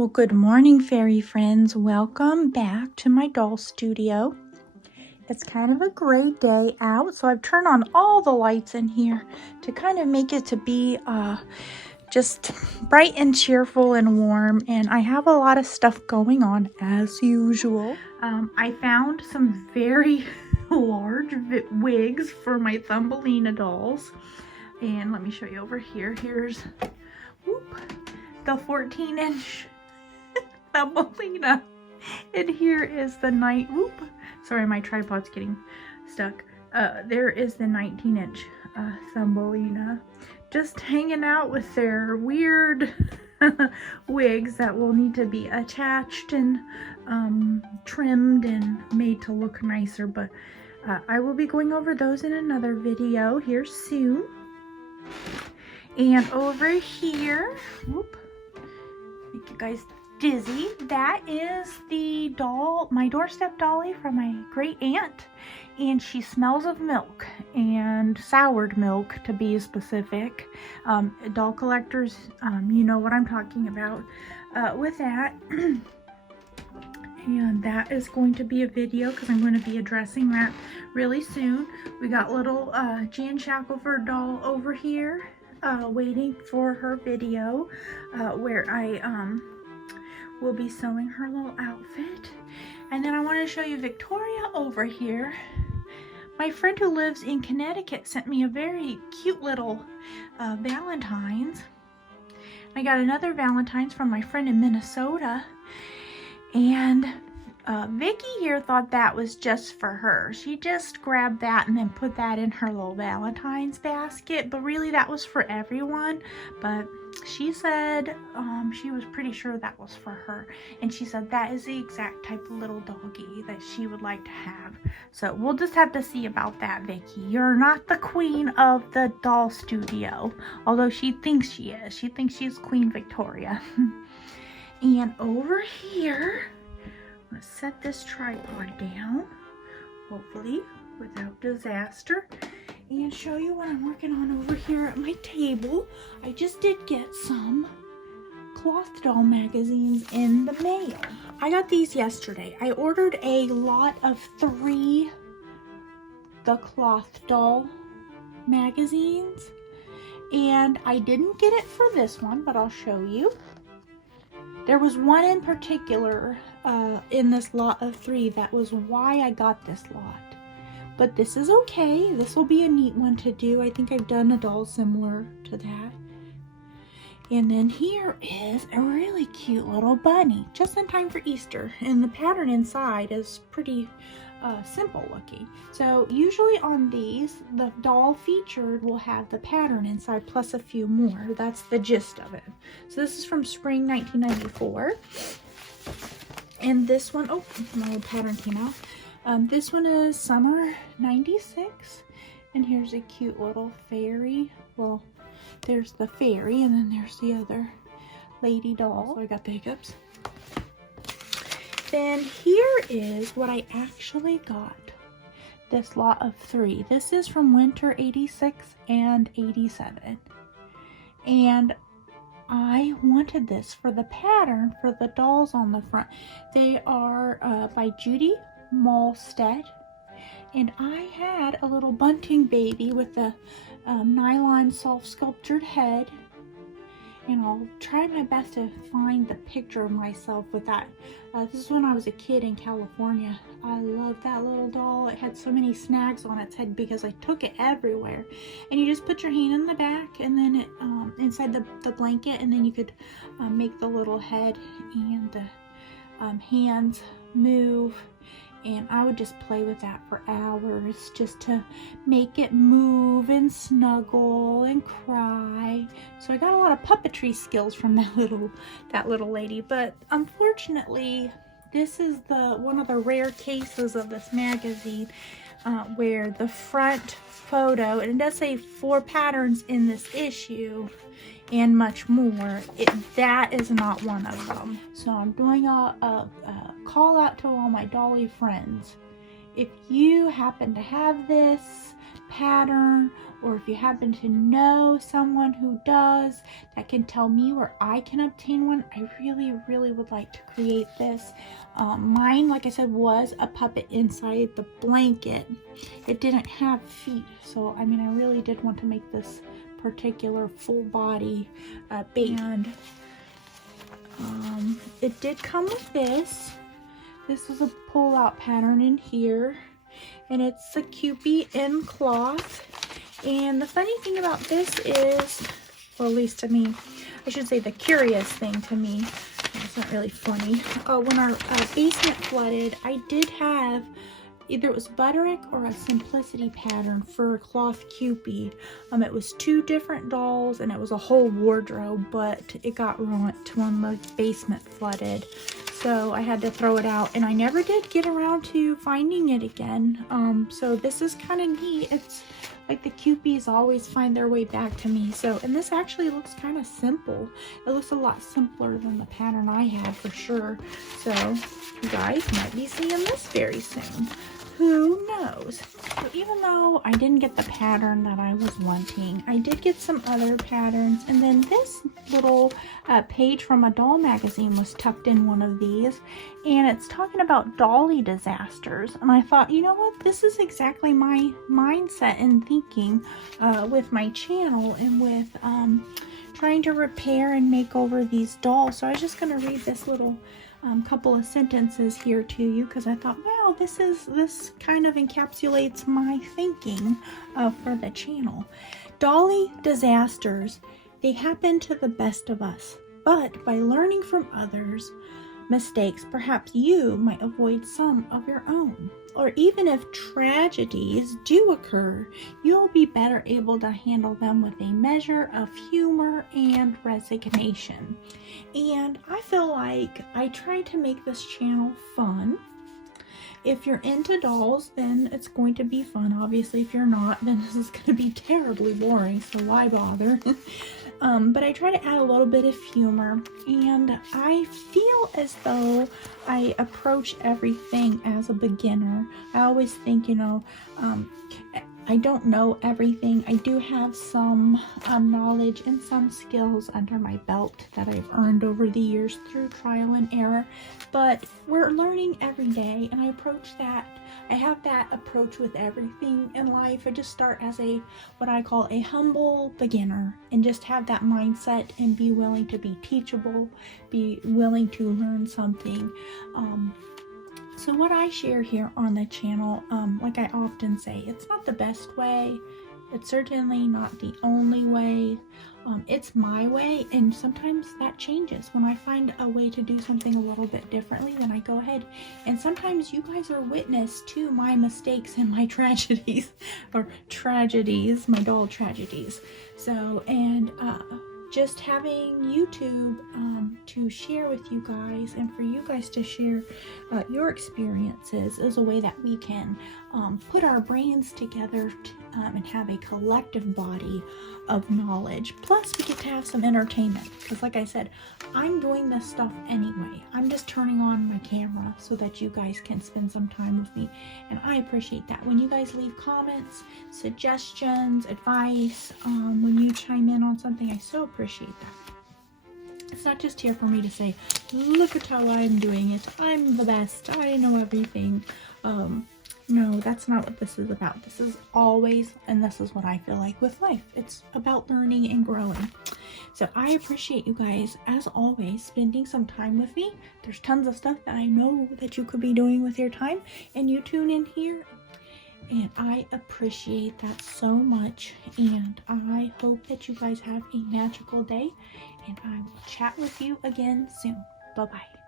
Well, good morning, fairy friends. Welcome back to my doll studio. It's kind of a gray day out, so I've turned on all the lights in here to kind of make it to be just bright and cheerful and warm. And I have a lot of stuff going on as usual. I found some very large wigs for my Thumbelina dolls. And let me show you over here. Here's the 14-inch Thumbelina, and here is the sorry, my tripod's getting stuck. There is the 19-inch Thumbelina, just hanging out with their weird wigs that will need to be attached and trimmed and made to look nicer, but I will be going over those in another video here soon. And over here, make you guys dizzy, that is the doll, my doorstep dolly from my great aunt, and she smells of milk, and soured milk to be specific. Doll collectors, you know what I'm talking about with that. And that is going to be a video because I'm going to be addressing that really soon. We got little Jan Shackelford doll over here waiting for her video where I will be sewing her little outfit. And then I want to show you Victoria over here. My friend who lives in Connecticut sent me a very cute little Valentine's. I got another Valentine's from my friend in Minnesota, and Vicky here thought that was just for her. She just grabbed that and then put that in her little Valentine's basket, but really that was for everyone. But she said she was pretty sure that was for her, and she said that is the exact type of little doggy that she would like to have. So we'll just have to see about that, Vicky. You're not the queen of the doll studio, although she thinks she is. She thinks she's Queen Victoria. And over here, I'm going to set this tripod down, hopefully without disaster, and show you what I'm working on over here at my table. I just did get some cloth doll magazines in the mail. I got these yesterday. I ordered a lot of 3 the cloth doll magazines, and I didn't get it for this one, but I'll show you. There was one in particular in this lot of 3 that was why I got this lot. But this is okay. This will be a neat one to do. I think I've done a doll similar to that. And then here is a really cute little bunny, just in time for Easter. And the pattern inside is pretty simple looking. So usually on these, the doll featured will have the pattern inside plus a few more. That's the gist of it. So this is from spring 1994. And this one, oh, my little pattern came out. This one is summer 96. And here's a cute little fairy. Well, there's the fairy, and then there's the other lady doll. So I got the hiccups. Then here is what I actually got. This lot of 3. This is from winter 86 and 87. And I wanted this for the pattern for the dolls on the front. They are by Judy Malstead. And I had a little bunting baby with a nylon soft sculptured head. And I'll try my best to find the picture of myself with that. This is when I was a kid in California. I loved that little doll. It had so many snags on its head because I took it everywhere. And you just put your hand in the back and then it, inside the blanket, and then you could make the little head and the hands move. And I would just play with that for hours just to make it move and snuggle and cry. So I got a lot of puppetry skills from that little lady. But unfortunately, this is one of the rare cases of this magazine where the front photo, and it does say 4 patterns in this issue and much more, that is not one of them. So I'm doing a call out to all my dolly friends. If you happen to have this, pattern, or if you happen to know someone who does that can tell me where I can obtain one, I really would like to create this. Mine, like I said, was a puppet inside the blanket. It didn't have feet, so I mean, I really did want to make this particular full body baby. And it did come with this. This is a pull-out pattern in here, and it's a Kewpie in cloth. And the funny thing about this is, well, at least to me, I should say the curious thing to me, it's not really funny, when our basement flooded, I did have either it was Butterick or a Simplicity pattern for cloth Kewpie. It was 2 different dolls, and it was a whole wardrobe, but it got ruined when the basement flooded. So I had to throw it out, and I never did get around to finding it again. So this is kind of neat. It's like the Kewpies always find their way back to me. So, and this actually looks kind of simple. It looks a lot simpler than the pattern I had for sure. So you guys might be seeing this very soon. Who knows? So even though I didn't get the pattern that I was wanting, I did get some other patterns. And then this little page from a doll magazine was tucked in one of these. And it's talking about dolly disasters. And I thought, you know what? This is exactly my mindset and thinking with my channel and with trying to repair and make over these dolls. So I was just going to read this little couple of sentences here to you, because I thought, wow, this kind of encapsulates my thinking for the channel. Dolly disasters, they happen to the best of us, but by learning from others' mistakes, perhaps you might avoid some of your own. Or even if tragedies do occur, you'll be better able to handle them with a measure of humor and resignation. And I feel like I try to make this channel fun. If you're into dolls, then it's going to be fun. Obviously, if you're not, then this is going to be terribly boring, so why bother? But I try to add a little bit of humor, and I feel as though I approach everything as a beginner. I always think, you know, I don't know everything. I do have some knowledge and some skills under my belt that I've earned over the years through trial and error, but we're learning every day, and I approach that. I have that approach with everything in life. I just start as what I call a humble beginner, and just have that mindset and be willing to be teachable, be willing to learn something. So what I share here on the channel, like I often say, it's not the best way. It's certainly not the only way. It's my way, and sometimes that changes. When I find a way to do something a little bit differently, then I go ahead. And sometimes you guys are witness to my mistakes and my tragedies, or tragedies, my doll tragedies. So, and just having YouTube to share with you guys, and for you guys to share your experiences, is a way that we can put our brains together and have a collective body of knowledge. Plus, we get to have some entertainment, because like I said, I'm doing this stuff anyway. I'm just turning on my camera so that you guys can spend some time with me, and I appreciate that. When you guys leave comments, suggestions, advice, when you chime in on something, I so appreciate that. It's not just here for me to say, look at how I'm doing it, I'm the best, I know everything. No, that's not what this is about. This is always, and this is what I feel like with life, it's about learning and growing. So I appreciate you guys, as always, spending some time with me. There's tons of stuff that I know that you could be doing with your time, and you tune in here, and I appreciate that so much. And I hope that you guys have a magical day, and I will chat with you again soon. Bye-bye.